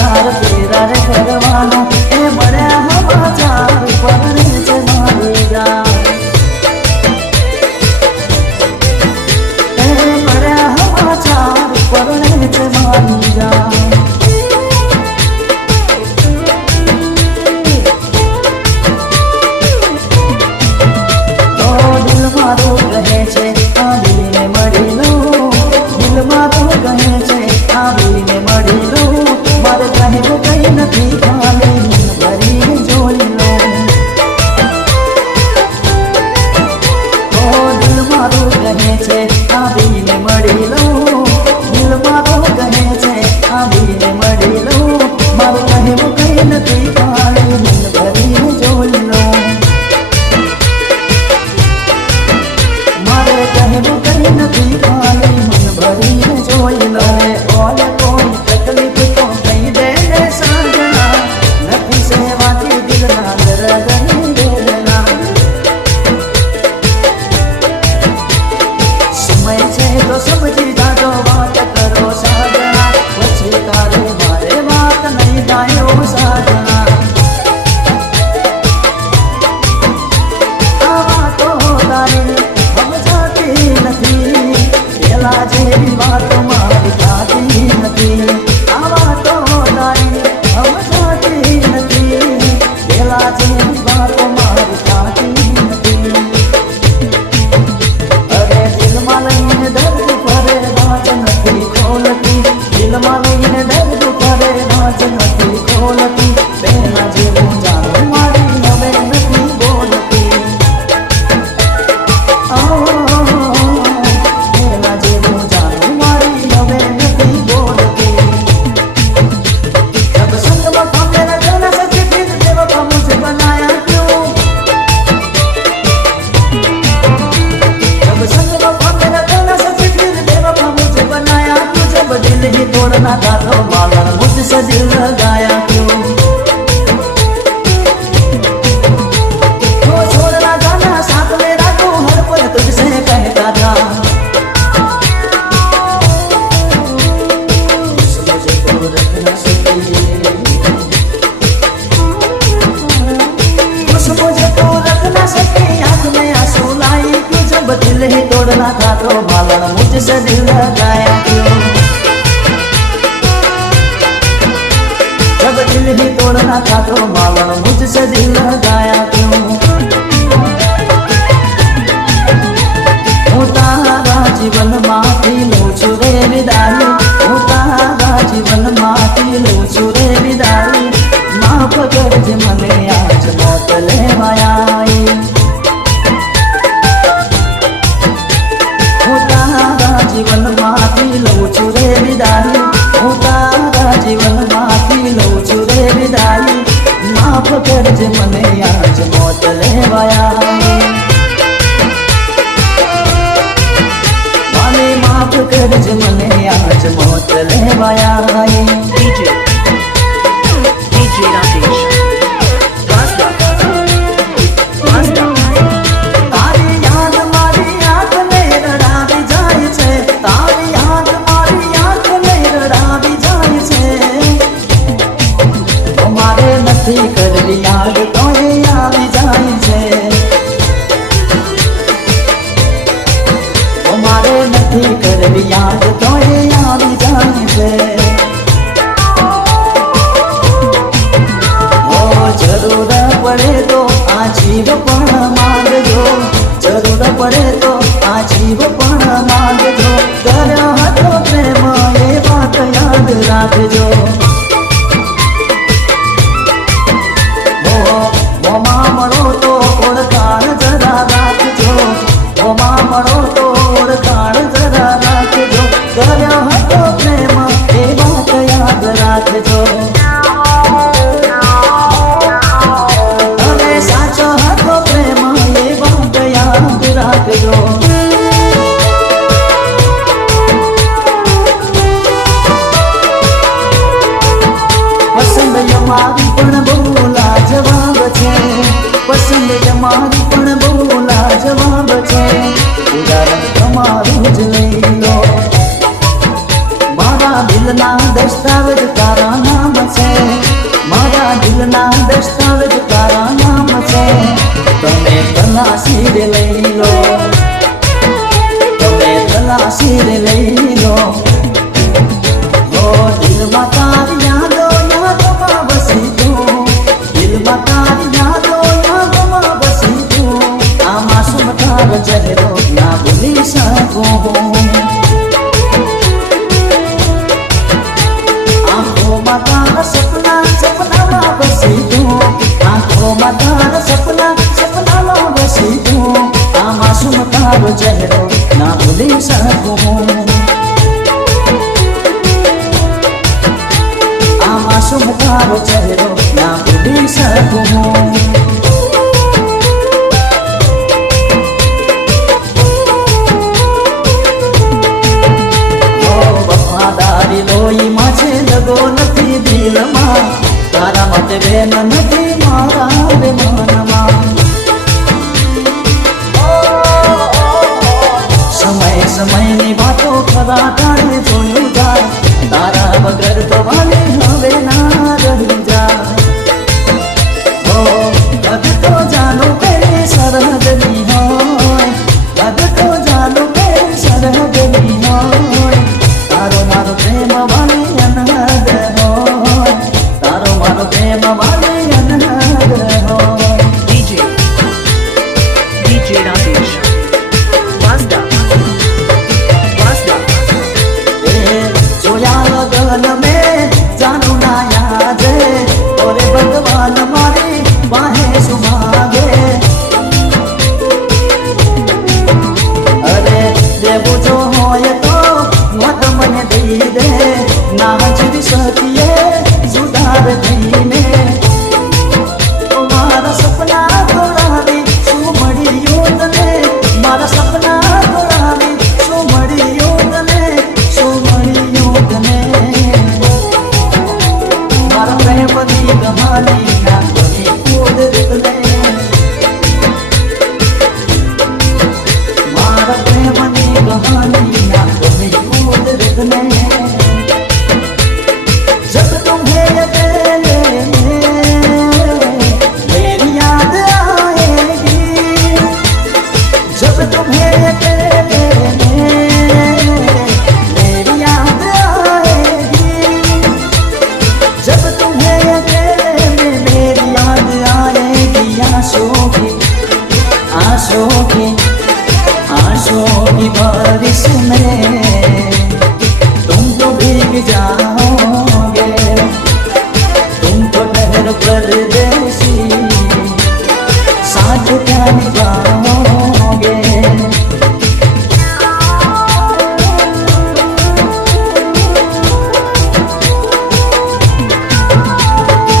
સંસાર ફેરા રે કરવાનો એ મળ્યા સમાચાર પરણે છે મારી જાન એ મળ્યા સમાચાર પરણે છે મારી જાન तोड़ना था तो मालन मुझसे दिल लगाया क्यों तो छोड़ना जाना साथ मेरा तू हर पल तुझसे कहता था मुझे तो रखना सकी मुझे तो रखना सकी आँख में आंसू लाई क्यों जब दिल ही तोड़ना था तो मालन मुझसे दिल लगाया क्यों जब दिल ही तोड़ना था तो मालन मुझसे दिल लगाया क्यों હું તારા જીવનમાંથી લઉં છું રે વિદાય હું તારા જીવનમાંથી લઉં છું રે વિદાય માફ કરજે મને આજ મોત લેવાય હું તારા જીવનમાંથી લઉં છું રે વિદાય હું તારા જીવનમાંથી લઉં છું રે વિદાય માફ કરજે મને આજ મોત લેવાયા માને માફ કરજે મને આજ મોત લેવાયા DJ Rakesh Basta તારી યાદ મારી આંખને રડાવી જાય છે તારી યાદ મારી આંખને રડાવી જાય છે મારે નથી કરવી યાદ તો એ આવી જાય છે મારે નથી કરવી યાદ તો એ આવી જાય છે ઓ જરૂર પડે તો આ જીવ પણ માંગજો જરૂર પડે તો આ જીવ પણ માંગજો કર્યો હતો પ્રેમ એ વાત યાદ રાખજો મળો તો ઓળખાણ જરા રાખજો મળો તો ઓળખાણ જરા રાખજો કર્યો હતો પ્રેમ એ વાત યાદ રાખજો અને સાચો હતો પ્રેમ એ વાત યાદ રાખજો તલાશી રે લઈ લો, તમે તલાશી રે લઈ લો. ઓ દિલમાં તારી યાદો યાદોમાં બસી તું, દિલમાં તારી યાદો યાદોમાં બસી તું. આ માસૂમ તારો ચહેરો ના ભૂલી શકું હું. આંખોમાં તારા સપના સપનામાં બસી તું, આંખોમાં તારા સપના સપનામાં બસી તું. આ માસૂમ તારો ચહેરો ના ભૂલી શકું હું. આ માસૂમ તારો ચહેરો ના ભૂલી શકું હું. વફાદારી લોહીમાં છે, લગો નથી દિલમાં. તારા માટે બેન નથી મારા રે મનમાં. સમય સમયની વાતો ખરા ટાણે જોયું જાય. તારા વગર તો વાલી હવે ના રહી જાય. કદ તો જાનો પેલી સરહદની હોય, કદ તો જાનો પેલી સરહદની હોય. તારો મારો પ્રેમ વાલી અનહદ હોય, તારો મારો પ્રેમ વાલી અનહદ હોય. DJ Rakesh Vasda જોયા લગન મેં જાનું ના યાદ, ઓરે ભગવાન મારી વાહે સુમાગે. અરે દેવું જો હોય તો મત મને દઈ દે, ના જીવી શકીએ સુધાર થઈને. મારા સપના તોડાવી શું મળ્યું તને, મારા સપના તોડાવી શું મળ્યું તને, શું મળ્યું તને. મારા પ્રેમની કહાની ના બની કુદરતને, મારા પ્રેમની કહાની ના બની કુદરતને. जब तुम्हें अकेले मेरी याद आएगी, जब तुम्हें अकेले मेरी याद आएगी, जब तुम्हें अकेले मेरी याद आएगी. आंसुओं की आंसुओं की आंसुओं की बारिश में तुम तो भीग जाओगे, तुम तो ठहर परदेसी, साथ क्या निभाओगे.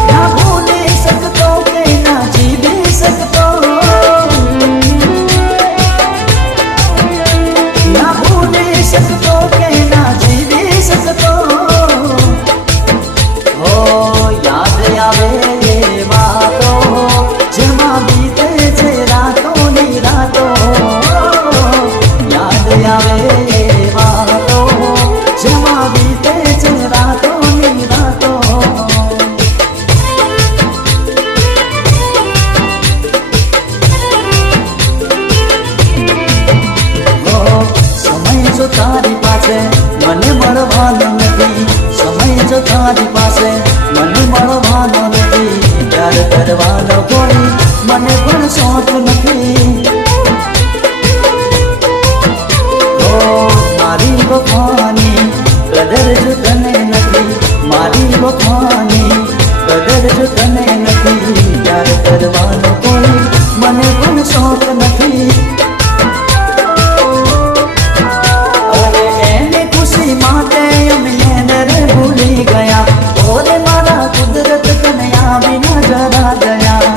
ना भूल सकते के ना जी सकते, ना भूल सकते के ना जी सकते. हो યાદ આવે એ વાતો જેમાં બીતે છે રાતોની રાતો. યાદ આવે એ વાતો જેમાં બીતે છે રાતોની રાતો. સમય જો તારી પાસે મને મળવાનો નથી, સમય જો તારી પાસે મને મળવાનો નથી. પ્યાર કરવાનો કોઈ મને પણ શોખ નથી. ઓ મારી વફાની કદર જો તને નથી, મારી વફાની કદર જો તને નથી. પ્યાર કરવાનો કોઈ મને પણ શોખ નથી. અરે એની ખુશી માટે અમે એને રે ભૂલી ગયા. ઓરે મારા કુદરત કનૈયા વિના જરા ગયા.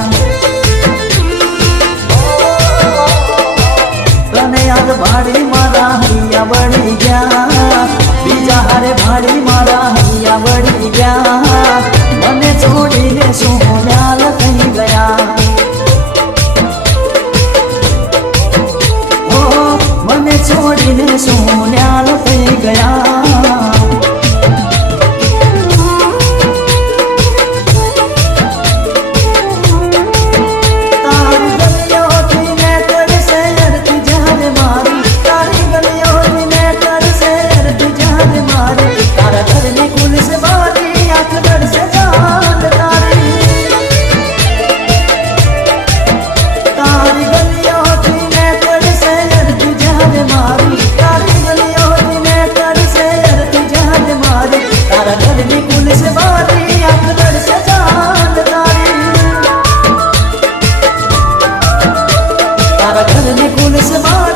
તને યાદ ભાડી મારા હૈયા વળી ગયા, બીજા હારે ભાડી મારા હૈયા વળી ગયા. મને છોડીને સોન્યાલ થઈ ગયા. મને છોડીને સોન્યાલ થઈ ગયા. તારી ગલીઓથી ને ઘરની કુલ સંભાળ